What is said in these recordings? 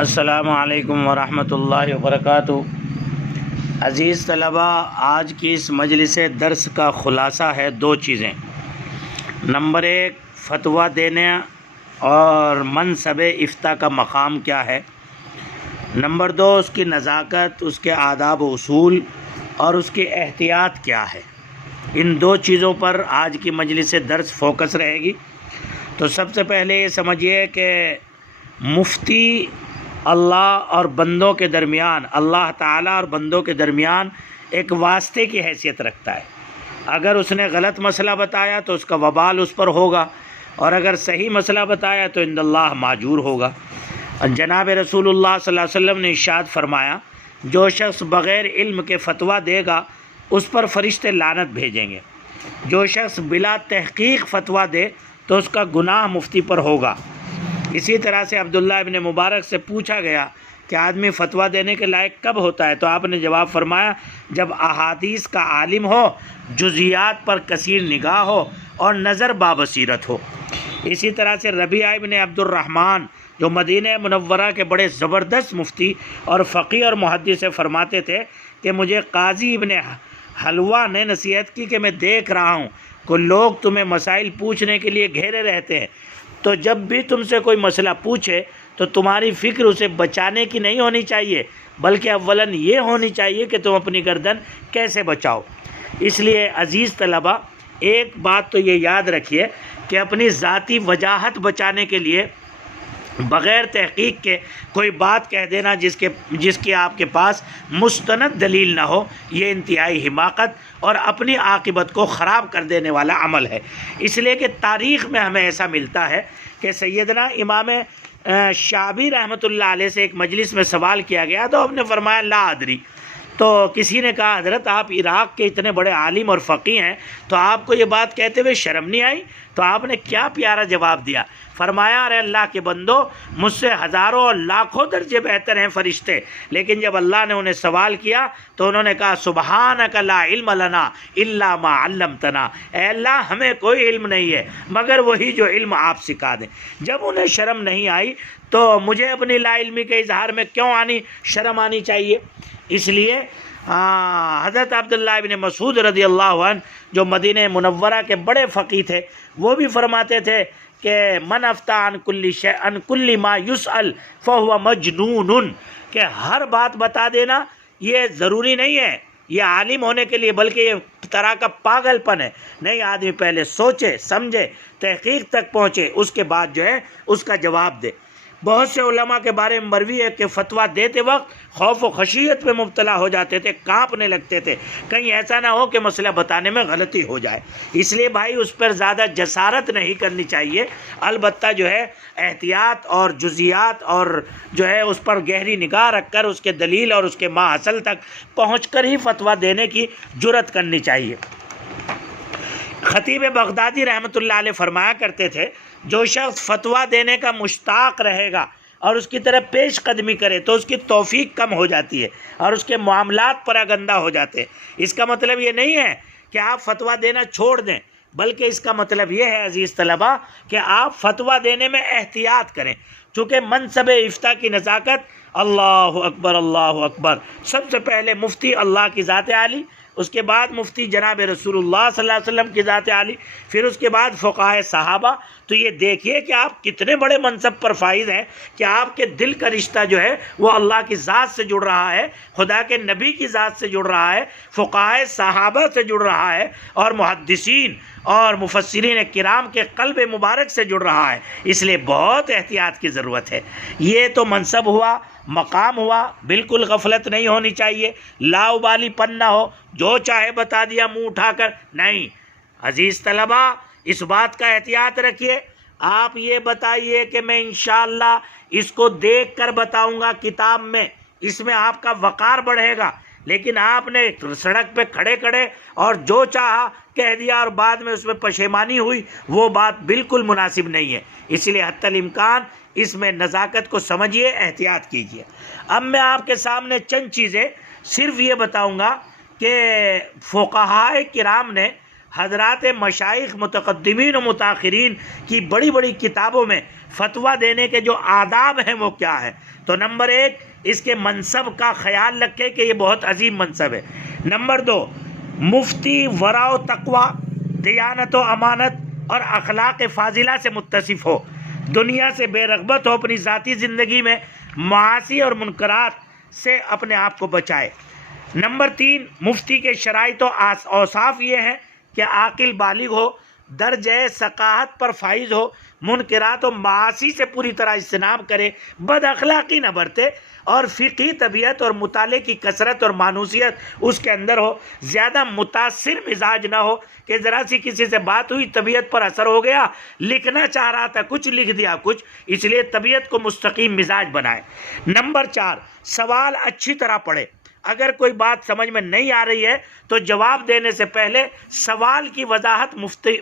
अस्सलामु अलैकुम वरहमतुल्लाहि वबरकातुहू। अज़ीज़ तलबा, आज की इस मजलिस दर्स का ख़ुलासा है दो चीज़ें। नंबर एक, फ़तवा देने और मनसब इफ्ता का मकाम क्या है। नंबर दो, उसकी नज़ाकत, उसके आदाब व उसूल और उसकी एहतियात क्या है। इन दो चीज़ों पर आज की मजलिस दर्स फोकस रहेगी। तो सबसे पहले ये समझिए कि मुफ्ती अल्लाह और बंदों के दरमियान, अल्लाह ताला और बंदों के दरमियान एक वास्ते की हैसियत रखता है। अगर उसने गलत मसला बताया तो उसका वबाल उस पर होगा, और अगर सही मसला बताया तो इंदल्लाह माजूर होगा। जनाब रसूलुल्लाह सल्लल्लाहु अलैहि वसल्लम ने इरशाद फरमाया, जो शख्स बग़ैर इल्म के फ़तवा देगा उस पर फ़रिश्ते लानत भेजेंगे। जो शख्स बिला तहक़ीक़ फ़तवा दे तो उसका गुनाह मुफ्ती पर होगा। इसी तरह से अब्दुल्लाह इब्न मुबारक से पूछा गया कि आदमी फ़तवा देने के लायक कब होता है, तो आपने जवाब फरमाया, जब अहादीस का आलिम हो, जुज़ियात पर कसीर निगाह हो और नज़र बाबसीरत हो। इसी तरह से रबिया इब्न अब्दुर्रहमान, जो मदीना मुनव्वरा के बड़े ज़बरदस्त मुफ्ती और फ़क़ीह और मुहद्दिस फरमाते थे कि मुझे काजी इब्न हलवा ने नसीहत की कि मैं देख रहा हूँ कि लोग तुम्हें मसाइल पूछने के लिए घेरे रहते हैं, तो जब भी तुमसे कोई मसला पूछे तो तुम्हारी फ़िक्र उसे बचाने की नहीं होनी चाहिए, बल्कि अव्वलन ये होनी चाहिए कि तुम अपनी गर्दन कैसे बचाओ। इसलिए अज़ीज़ तलबा, एक बात तो ये याद रखिए कि अपनी ज़ाती वजाहत बचाने के लिए बग़ैर तहक़ीक़ के कोई बात कह देना जिसकी आपके पास मुस्तनद दलील ना हो, ये इंतहाई हिमाकत और अपनी आक़िबत को ख़राब कर देने वाला अमल है। इसलिए कि तारीख़ में हमें ऐसा मिलता है कि सैयदना इमाम शाबी रहमतुल्लाह अलैह से एक मजलिस में सवाल किया गया तो आपने फरमाया ला अदरी। तो किसी ने कहा, हज़रत आप इराक़ के इतने बड़े आलिम और फ़क़ीह हैं, तो आपको ये बात कहते हुए शर्म नहीं आई? तो आपने क्या प्यारा जवाब दिया। फरमाया, अरे अल्लाह के बंदो, मुझसे हज़ारों और लाखों दर्जे बेहतर हैं फ़रिश्ते, लेकिन जब अल्लाह ने उन्हें सवाल किया तो उन्होंने कहा, सुबहानक ला इल्म लना इल्ला मा अल्लमतना, ऐ अल्लाह हमें कोई इल्म नहीं है मगर वही जो इल्म आप सिखा दें। जब उन्हें शर्म नहीं आई तो मुझे अपनी लाइल्मी के इजहार में क्यों शर्म आनी चाहिए। इसलिए हज़रत अब्दुल्लाह इब्न मसूद रज़ी अल्लाह अन्हु, जो मदीने मुनव्वरा के बड़े फ़क़ीह थे, वो भी फरमाते थे कि मन अफ्ता अन कुल्ली मा युसअल फ़हुवा मजनूनुन, कि हर बात बता देना ये ज़रूरी नहीं है ये आलिम होने के लिए, बल्कि ये तरह का पागलपन है। नहीं, आदमी पहले सोचे समझे, तहक़ीक़ तक पहुँचे, उसके बाद जो है उसका जवाब दे। बहुत से उलमा के बारे में मरवी है कि फ़तवा देते वक्त खौफ व खशियत में मुब्तला हो जाते थे, काँपने लगते थे, कहीं ऐसा ना हो कि मसला बताने में गलती हो जाए। इसलिए भाई उस पर ज़्यादा जसारत नहीं करनी चाहिए, अलबत्ता जो है एहतियात और जुज़ियात और जो है उस पर गहरी निगाह रख कर उसके दलील और उसके माहसल तक पहुँच कर ही फ़तवा देने की जुर्रत करनी चाहिए। ख़तीब बगदादी रहमतुल्लाह अलैह फरमाया करते थे, जो शख्स फ़तवा देने का मुश्ताक़ रहेगा और उसकी तरफ पेश कदमी करे तो उसकी तौफ़ीक कम हो जाती है और उसके मामलात परागंदा हो जाते हैं। इसका मतलब ये नहीं है कि आप फ़तवा देना छोड़ दें, बल्कि इसका मतलब ये है अज़ीज़ तलबा कि आप फ़तवा देने में एहतियात करें, चूँकि मनसब इफ्ता की नज़ाकत, अल्लाहु अकबर, सबसे पहले मुफ्ती अल्लाह की ज़ात आली, उसके बाद मुफ्ती जनाब रसूलुल्लाह सल्लल्लाहु अलैहि वसल्लम की ज़ात आली, फिर उसके बाद फ़ुक़हा सहाबा। तो ये देखिए कि आप कितने बड़े मनसब पर फाइज़ हैं कि आपके दिल का रिश्ता जो है वो अल्लाह की ज़ात से जुड़ रहा है, खुदा के नबी की ज़ात से जुड़ रहा है, फ़ुक़हा सहाबा से जुड़ रहा है और मुहद्दिसीन और मुफस्सिरीन किराम के क़ल्ब मुबारक से जुड़ रहा है। इसलिए बहुत एहतियात की ज़रूरत है। ये तो मनसब हुआ, मकाम हुआ, बिल्कुल गफलत नहीं होनी चाहिए, लाउबालीपन ना हो, जो चाहे बता दिया मुँह उठाकर, नहीं। अज़ीज़ तलबा, इस बात का एहतियात रखिए। आप ये बताइए कि मैं इंशाअल्लाह इसको देख कर बताऊँगा किताब में, इसमें आपका वक़ार बढ़ेगा, लेकिन आपने सड़क पे खड़े खड़े और जो चाहा कह दिया और बाद में उसमें पशेमानी हुई, वो बात बिल्कुल मुनासिब नहीं है। इसलिए हत्तल इम्कान इसमें नज़ाकत को समझिए, एहतियात कीजिए। अब मैं आपके सामने चंद चीज़ें सिर्फ ये बताऊंगा कि फ़ुक़हा किराम ने हज़रात मशाइख मुतक़द्दिमीन व मुताख़िरीन की बड़ी बड़ी किताबों में फतवा देने के जो आदाब हैं वो क्या है। तो नंबर 1, इसके मनसब का ख्याल रखें कि ये बहुत अजीम मनसब है। नंबर 2, मुफ्ती वरा व तकवा, दियानत व अमानत और अखलाक फाजिला से मुत्तसिफ हो, दुनिया से बेरग़बत हो, अपनी ज़ाती ज़िंदगी में मासी और मुनकरात से अपने आप को बचाए। नंबर 3, मुफ्ती के शराइत और औसाफ ये हैं कि आकिल बालिग हो, दर्जे सकाहत पर फाइज हो, मुनकरात और मासी से पूरी तरह इज्तनाब करे, बद अखलाक़ी न बरते और फ़िक़ही तबीयत और मुताले की कसरत और मानूसियत उसके अंदर हो, ज़्यादा मुतासिर मिजाज ना हो कि ज़रा सी किसी से बात हुई, तबीयत पर असर हो गया, लिखना चाह रहा था कुछ लिख दिया कुछ, इसलिए तबीयत को मुस्तकीम मिजाज बनाए। नंबर 4, सवाल अच्छी तरह पढ़े। अगर कोई बात समझ में नहीं आ रही है तो जवाब देने से पहले सवाल की वजाहत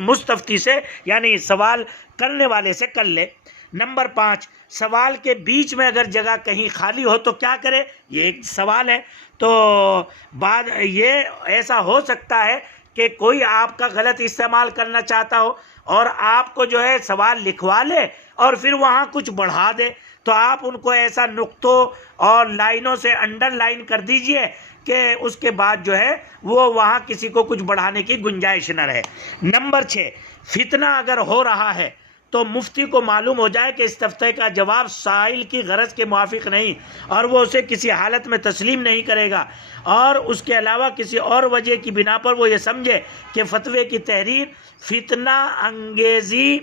मुस्तफ्ती से यानी सवाल करने वाले से कर ले। नंबर 5, सवाल के बीच में अगर जगह कहीं खाली हो तो क्या करे, ये एक सवाल है। तो बाद ये ऐसा हो सकता है कि कोई आपका गलत इस्तेमाल करना चाहता हो और आपको जो है सवाल लिखवा ले और फिर वहाँ कुछ बढ़ा दे, तो आप उनको ऐसा नुक्तों और लाइनों से अंडरलाइन कर दीजिए कि उसके बाद जो है वो वहाँ किसी को कुछ बढ़ाने की गुंजाइश न रहे। नंबर 6, फितना अगर हो रहा है तो मुफ्ती को मालूम हो जाए कि इस्तफ्ते का जवाब साइल की गरज के मुआफिक नहीं और वो उसे किसी हालत में तस्लीम नहीं करेगा, और उसके अलावा किसी और वजह की बिना पर वो ये समझे कि फतवे की तहरीर फितना अंगेज़ी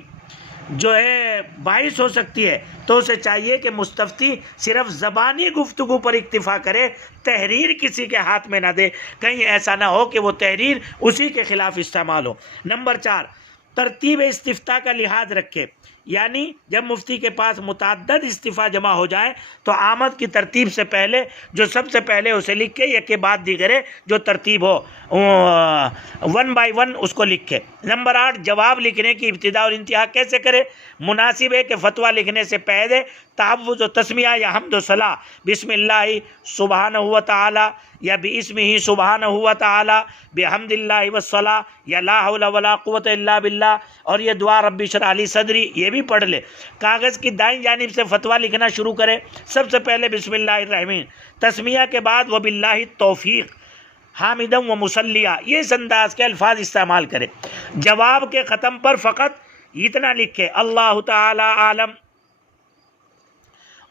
जो है बाइस हो सकती है, तो उसे चाहिए कि मुस्तफ्ती सिर्फ ज़बानी गुफ्तगू पर इक्तिफ़ा करे, तहरीर किसी के हाथ में ना दे, कहीं ऐसा ना हो कि वो तहरीर उसी के ख़िलाफ़ इस्तेमाल हो। नंबर 4, तरतीब इस्तिफ्ता का लिहाज रखे, यानी जब मुफ्ती के पास मुतअद्दिद इस्तीफ़ा जमा हो जाए तो आमद की तरतीब से पहले जो सबसे पहले उसे लिख के या के बाद दीगरे जो तरतीब हो 1 बाय 1 उसको लिखे। नंबर 8, जवाब लिखने की इब्तिदा और इंतहा कैसे करे। मुनासिब है कि फतवा लिखने से पहले तावुज़ व तस्मिया या हम्द व सलाह बिस्मिल्लाहि सुब्हानहु व तआला या बिस्मिही सुब्हानहु व तआला बिहम्दिल्लाहि व सलाह या ला हौला वला कुव्वता इल्ला बिल्लाह, और ये दुआ रब्बी इश्रह ली सदरी ये भी पढ़ ले। कागज़ की दाईं जानिब से फतवा लिखना शुरू करे, सबसे पहले बिस्मिल्लाहिर्रहमानिर्रहीम, तस्मिया के बाद व बिल्लाहि तौफीक हामिदम व मुसल्लिया, ये अंदाज के अल्फाज इस्तेमाल करे। जवाब के ख़त्म पर फ़कत इतना लिखे अल्लाह ताला आलम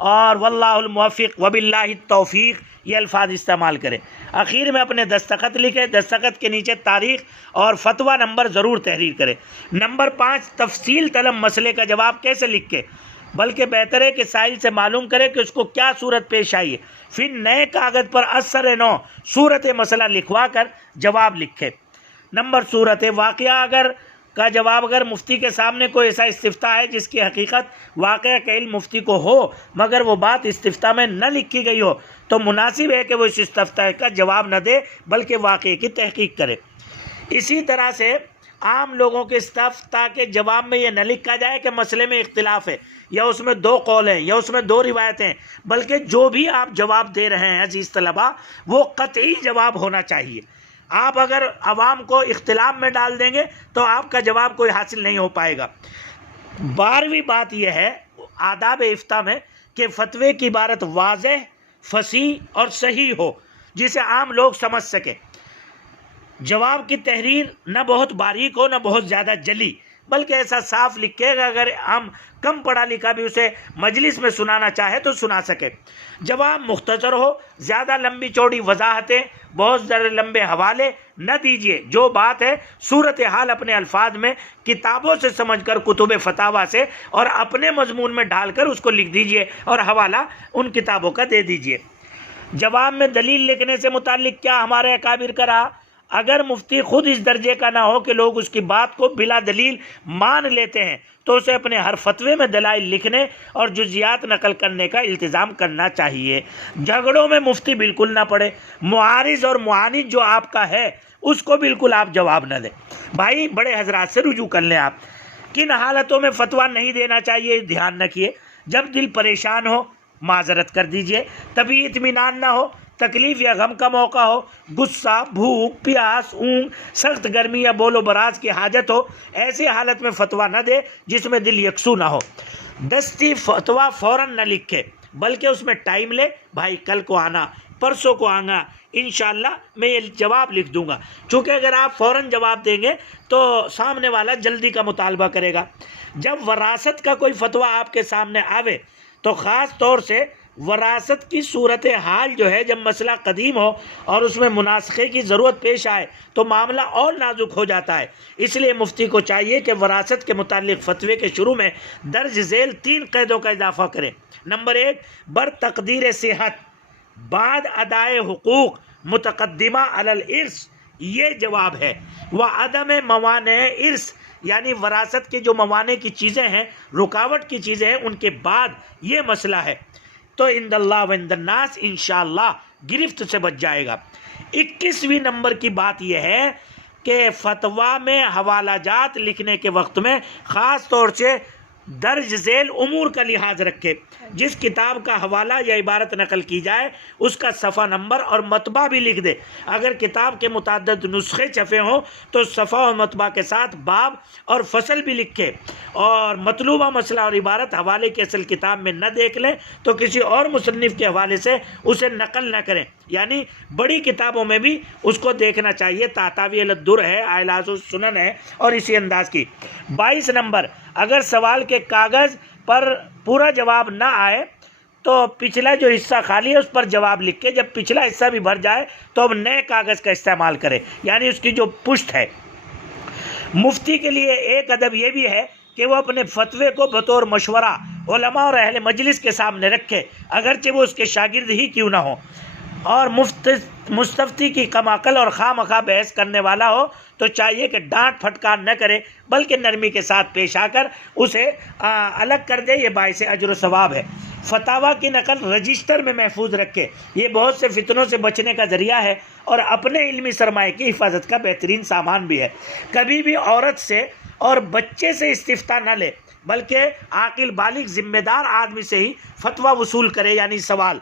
और वल्लाहुल मुवफ़्फ़िक़ व बिल्लाहि तौफ़ीक़, ये अल्फाज इस्तेमाल करें। आखिर में अपने दस्तखत लिखे, दस्तखत के नीचे तारीख़ और फतवा नंबर ज़रूर तहरीर करें। नंबर 5, तफसील तलब मसले का जवाब कैसे लिखे, बल्कि बेहतर है कि साइल से मालूम करे कि उसको क्या सूरत पेश आई है, फिर नए कागज़ पर असर नौ सूरत मसला लिखवा कर जवाब लिखे। नंबर सूरत वाक़या अगर का जवाब, अगर मुफ्ती के सामने कोई ऐसा इस्तिफ्ता है जिसकी हकीकत वाक़या का इल्म मुफ्ती को हो मगर वो बात इस्तिफ्ता में न लिखी गई हो, तो मुनासिब है कि वो इस इस्तिफ्ता का जवाब न दे बल्कि वाक़ये की तहकीक करे। इसी तरह से आम लोगों के इस्तिफ्ता के जवाब में ये न लिखा जाए कि मसले में इख्तिलाफ है या उसमें 2 कौल हैं या उसमें 2 रिवायतें हैं, बल्कि जो भी आप जवाब दे रहे हैं अजीज़ तलबा वो कतई जवाब होना चाहिए। आप अगर आवाम को इख्तिलाफ में डाल देंगे तो आपका जवाब कोई हासिल नहीं हो पाएगा। 12वीं बात यह है आदाब इफ्ता में कि फ़तवे की इबारत वाज़ेह, फसीह और सही हो जिसे आम लोग समझ सके। जवाब की तहरीर न बहुत बारीक हो न बहुत ज़्यादा जली, बल्कि ऐसा साफ लिखेगा अगर हम कम पढ़ा लिखा भी उसे मजलिस में सुनाना चाहे तो सुना सके। जवाब मुख्तसर हो, ज़्यादा लंबी चौड़ी वजाहतें, बहुत ज़्यादा लंबे हवाले न दीजिए। जो बात है सूरत हाल अपने अल्फाज में किताबों से समझकर कुतुब फतावा से और अपने मजमून में डालकर उसको लिख दीजिए और हवाला उन किताबों का दे दीजिए। जवाब में दलील लिखने से मुताल्लिक क्या हमारे अकाबिर का रहा। अगर मुफ्ती खुद इस दर्जे का ना हो कि लोग उसकी बात को बिला दलील मान लेते हैं तो उसे अपने हर फतवे में दलाइल लिखने और जुज़ियात नकल करने का इल्तिज़ाम करना चाहिए। झगड़ों में मुफ्ती बिल्कुल ना पड़े। मुआरिज़ और मुआनिद जो आपका है उसको बिल्कुल आप जवाब न दें। भाई बड़े हजरात से रुजू कर लें। आप किन हालतों में फतवा नहीं देना चाहिए ध्यान रखिए। जब दिल परेशान हो माजरत कर दीजिए, तभी इत्मीनान ना हो, तकलीफ़ या गम का मौका हो, गुस्सा, भूख, प्यास, ऊँग, सख्त गर्मी या बोलो बराज की हाजत हो, ऐसी हालत में फतवा न दे जिसमें दिल यकसू ना हो। दस्ती फतवा फ़ौरन न लिखे, बल्कि उसमें टाइम ले, भाई कल को आना, परसों को आना, इंशाल्लाह मैं ये जवाब लिख दूंगा। चूँकि अगर आप फ़ौरन जवाब देंगे तो सामने वाला जल्दी का मुतालबा करेगा। जब वरासत का कोई फतवा आपके सामने आवे तो ख़ास तौर से वरासत की सूरत हाल जो है, जब मसला कदीम हो और उसमें मुनासखे की ज़रूरत पेश आए तो मामला और नाजुक हो जाता है। इसलिए मुफ्ती को चाहिए कि वरासत के मुतालिक फ़तवे के शुरू में दर्ज झेल 3 क़ैदों का इजाफ़ा करें। नंबर 1, बर तकदीर सेहत बाद अदाए हुकूक मुतकद्दिमा अलल इर्स, ये जवाब है। व अदम मवाने इर्स, यानी वरासत के जो मवाने की चीज़ें हैं, रुकावट की चीज़ें हैं, उनके बाद ये मसला है तो इंदल्लाह व इंदन्नास इंशाअल्लाह गिरफ्त से बच जाएगा। 21वीं नंबर की बात यह है कि फतवा में हवालाजात लिखने के वक्त में ख़ास तौर से दर्ज झेल उमूर का लिहाज रखे। जिस किताब का हवाला या इबारत नकल की जाए उसका सफ़ा नंबर और मतबा भी लिख दे। अगर किताब के मुतअद्दिद नुस्खे छपे हों तो सफ़ा और मतबा के साथ बाब और फसल भी लिखे, और मतलूबा मसला और इबारत हवाले की असल किताब में न देख लें तो किसी और मुसन्निफ़ के हवाले से उसे नकल न करें। यानी बड़ी किताबों में भी उसको देखना चाहिए। तातावी अलद्दुर है, आइलाजुस सुनन है, और इसी अंदाज की। 22 नंबर, अगर सवाल के कागज़ पर पूरा जवाब ना आए तो पिछला जो हिस्सा खाली है उस पर जवाब लिख के, जब पिछला हिस्सा भी भर जाए तो अब नए कागज़ का इस्तेमाल करें, यानी उसकी जो पुष्ट है। मुफ्ती के लिए एक अदब ये भी है कि वो अपने फतवे को बतौर मशवरा उलमा और अहले मजलिस के सामने रखे, अगरचे वो उसके शागिर्द ही क्यों ना हो। और मुस्तफ्ती की कमाकल और खामखा बहस करने वाला हो तो चाहिए कि डांट फटकार न करे, बल्कि नरमी के साथ पेश आकर उसे अलग कर दे। ये बाइस अजर सवाब है। फतावा की नकल रजिस्टर में महफूज रखे, ये बहुत से फितनों से बचने का ज़रिया है और अपने इल्मी सरमाए की हिफाजत का बेहतरीन सामान भी है। कभी भी औरत से और बच्चे से इस्तिफ्ता न ले, बल्कि आकिल बालिग ज़िम्मेदार आदमी से ही फतवा वसूल करे, यानी सवाल।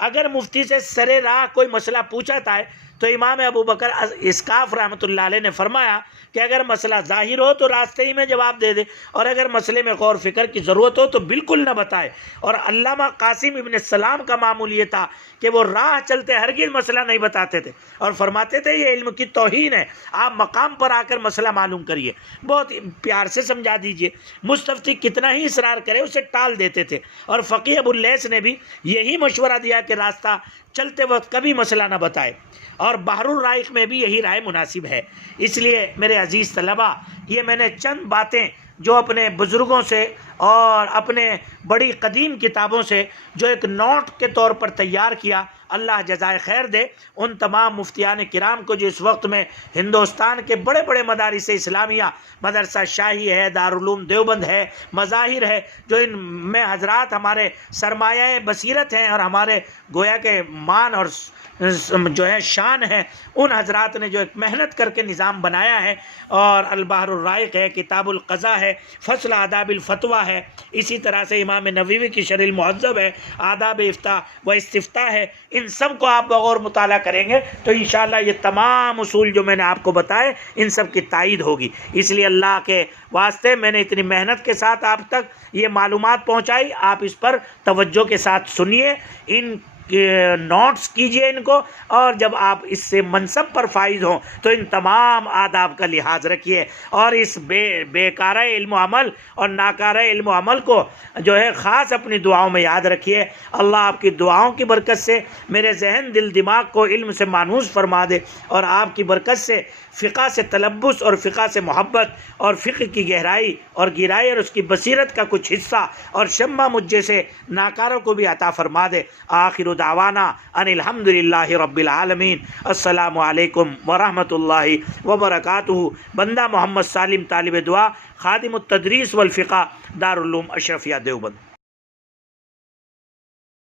अगर मुफ्ती से सरे राह कोई मसला पूछा है तो इमाम अबू बकर इसकाफ रहमतुल्लाह अलैह ने फरमाया कि अगर मसला ज़ाहिर हो तो रास्ते ही में जवाब दे दे, और अगर मसले में गौर फिक्र की ज़रूरत हो तो बिल्कुल न बताए। और अल्लामा कासिम इब्न सलाम का मामूल ये था कि वो राह चलते हरगिज़ मसला नहीं बताते थे और फरमाते थे ये इल्म की तौहीन है, आप मकाम पर आकर मसला मालूम करिए, बहुत प्यार से समझा दीजिए। मुस्तफ्ती कितना ही इसरार करे उसे टाल देते थे। और फ़कीह अबुल लैस ने भी यही मशवरा दिया कि रास्ता चलते वक्त कभी मसला न बताए, और बहरुर राइक़ में भी यही राय मुनासिब है। इसलिए मेरे अजीज़ तलबा, ये मैंने चंद बातें जो अपने बुज़ुर्गों से और अपने बड़ी कदीम किताबों से जो एक नोट के तौर पर तैयार किया, अल्लाह जज़ाए खैर दे उन तमाम मुफ्तियान किराम को जो इस वक्त में हिंदुस्तान के बड़े बड़े मदारिस इस्लामिया, मदरसा शाही है, दारुल उलूम देवबंद है, मज़ाहिर है, जो इन में हजरात हमारे सरमाया बसीरत हैं और हमारे गोया के मान और जो है शान है, उन हजरात ने जो एक मेहनत करके निज़ाम बनाया है। और अल बहरुर राइक़ है, किताबुल क़ज़ा है, फ़स्ल आदाबिल फ़तवा है, इसी तरह से इमाम नववी की शरह मुहज़्ज़ब है, आदाब इफ्ता व इस्तिफ्ता है। इन सब को आप बगौर मुताला करेंगे तो इंशाअल्लाह ये तमाम उसूल जो मैंने आपको बताए इन सब की तायीद होगी। इसलिए अल्लाह के वास्ते मैंने इतनी मेहनत के साथ आप तक ये मालूमात पहुँचाई, आप इस पर तवज्जो के साथ सुनिए, इन नोट्स कीजिए इनको, और जब आप इससे मनसब पर फाइज हों तो इन तमाम आदाब का लिहाज रखिए। और इस बेकारा इल्म अमल और नाकारा इल्म अमल को जो है ख़ास अपनी दुआओं में याद रखिए। अल्लाह आपकी दुआओं की बरकत से मेरे जहन दिल दिमाग को इल्म से मानूस फरमा दे, और आपकी बरकत से फ़िक़ा से तलब्बुस और फ़िक़ा से मोहब्बत और फ़िक़्ह की गहराई और गिराई और उसकी बसीरत का कुछ हिस्सा और शम्मा मुझे से नाकारों को भी अता फरमा दे। आखिर दावाना अनिल हम्दुलिल्लाहि रब्बिल आलमीन। अस्सलामु अलैकुम व रहमतुल्लाहि व बरकातुहू। बंदा मोहम्मद सालिम तालिब दुआ, खादिमुत तदरीस वल फ़िक़ा, दारुल उलूम अशरफिया देवबंद।